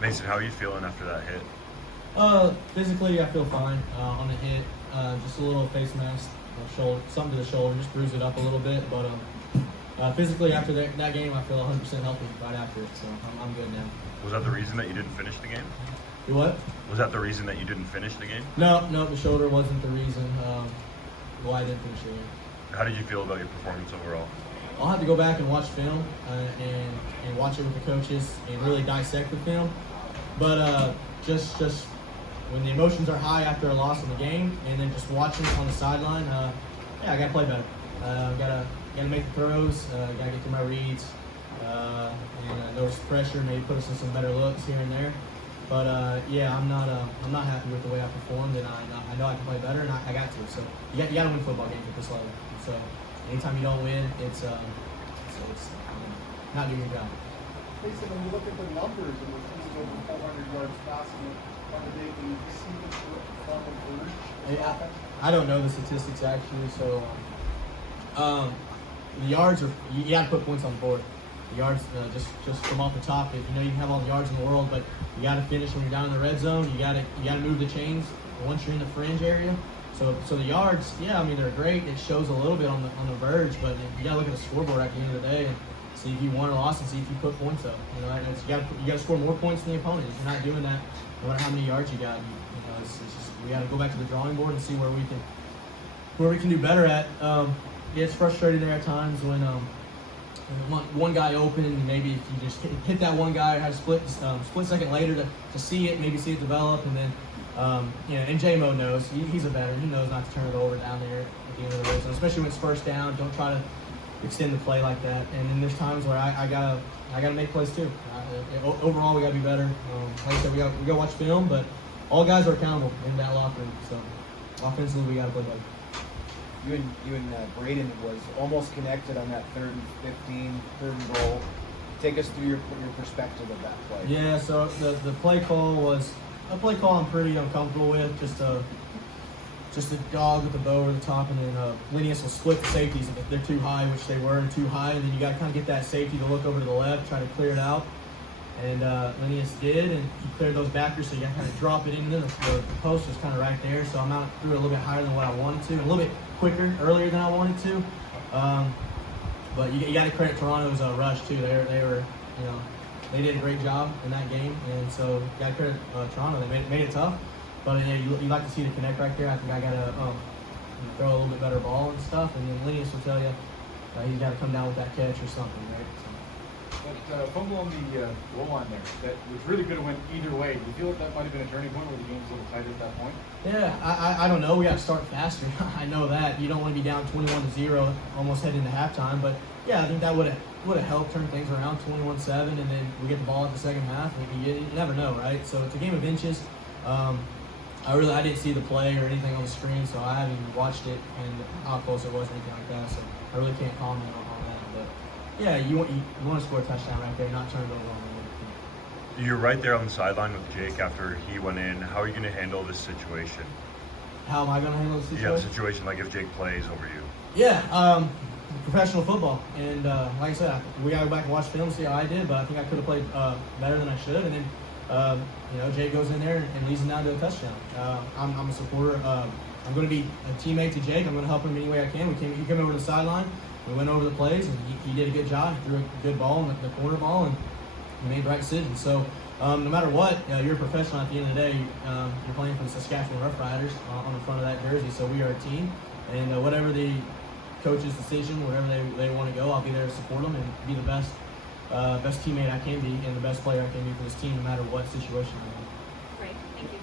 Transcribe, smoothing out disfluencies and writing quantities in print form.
Mason, how are you feeling after that hit? Physically, I feel fine on the hit. Just a little face mask, shoulder, something to the shoulder, just bruise it up a little bit. But physically, after that game, I feel 100% healthy right after it, so I'm good now. Was that the reason that you didn't finish the game? You what? Was that the reason that you didn't finish the game? No, the shoulder wasn't the reason why I didn't finish the game. How did you feel about your performance overall? I'll have to go back and watch film and watch it with the coaches and really dissect the film. But just when the emotions are high after a loss in the game, and then just watching on the sideline, yeah, I gotta play better. Gotta make the throws. Gotta get through my reads. And notice the pressure. Maybe put us in some better looks here and there. But yeah, I'm not happy with the way I performed, and I know I can play better, and I got to. So you got to win football games at this level. So anytime you don't win, it's not doing your job. Mason, when you look at the numbers and the teams over 400 yards passing on the day, do you see the form of urge? I don't know the statistics actually, so the yards are, you got to put points on the board. The yards, just from off the top, you know, you can have all the yards in the world, but you got to finish when you're down in the red zone. You got to move the chains once you're in the fringe area. So the yards, yeah, I mean they're great. It shows a little bit on the verge, but you got to look at the scoreboard at the end of the day and see if you won or lost, and see if you put points up. You know, you got to score more points than the opponent. If you're not doing that, no matter how many yards you got, you know, it's just we got to go back to the drawing board and see where we can do better at. Yeah, it's frustrating there at times when one guy open, and maybe if you just hit that one guy, have split second later to see it, maybe see it develop, and then you know, and J-Mo knows, he's a veteran, he knows not to turn it over down there at the end of the red zone, especially when it's first down. Don't try to extend the play like that. And then there's times where I gotta make plays too. Overall, we gotta be better. Like I said, we gotta watch film, but all guys are accountable in that locker room. So offensively, we gotta play better. You and Braden was almost connected on that 3rd and 15, 3rd and goal. Take us through your perspective of that play. Yeah, so the play call was a play call I'm pretty uncomfortable with. Just a dog with the bow over the top, and then Linneus will split the safeties if they're too high, which they were too high, and then you got to kind of get that safety to look over to the left, try to clear it out. And Linneus did, and he cleared those backers, so you got to kind of drop it in. The post was kind of right there, so I'm out threw it a little bit higher than what I wanted to, and a little bit quicker earlier than I wanted to. But you got to credit Toronto's rush too. They were, you know, they did a great job in that game, and so you got to credit Toronto. They made it tough, but yeah, you like to see the connect right there. I think I got to throw a little bit better ball and stuff, and then Linneus will tell you he's got to come down with that catch or something, right? So. That fumble on the goal line there, that was really good. It went either way. Do you feel like that might have been a turning point where the game was a little tighter at that point? Yeah, I don't know. We got to start faster. I know that. You don't want to be down 21-0, almost heading into halftime. But yeah, I think that would have helped turn things around, 21-7, and then we get the ball at the second half. And you never know, right? So it's a game of inches. I didn't see the play or anything on the screen, so I haven't even watched it and how close it was or anything like that. So I really can't comment on that. But yeah, you want to score a touchdown right there, not turn it over on the other team. You're right there on the sideline with Jake after he went in. How are you going to handle this situation? How am I going to handle the situation? Yeah, the situation like if Jake plays over you. Yeah, professional football, and like I said, we got to go back and watch film, see how I did, but I think I could have played better than I should. And then you know, Jake goes in there and leads him down to a touchdown. I'm a supporter. I'm going to be a teammate to Jake. I'm going to help him any way I can. He came over to the sideline. We went over the plays, and he did a good job. He threw a good ball, the corner ball, and he made the right decisions. So no matter what, you're a professional at the end of the day. You're playing for the Saskatchewan Roughriders on the front of that jersey, so we are a team. And whatever the coach's decision, wherever they want to go, I'll be there to support them and be the best teammate I can be and the best player I can be for this team, no matter what situation I'm in. Great, thank you.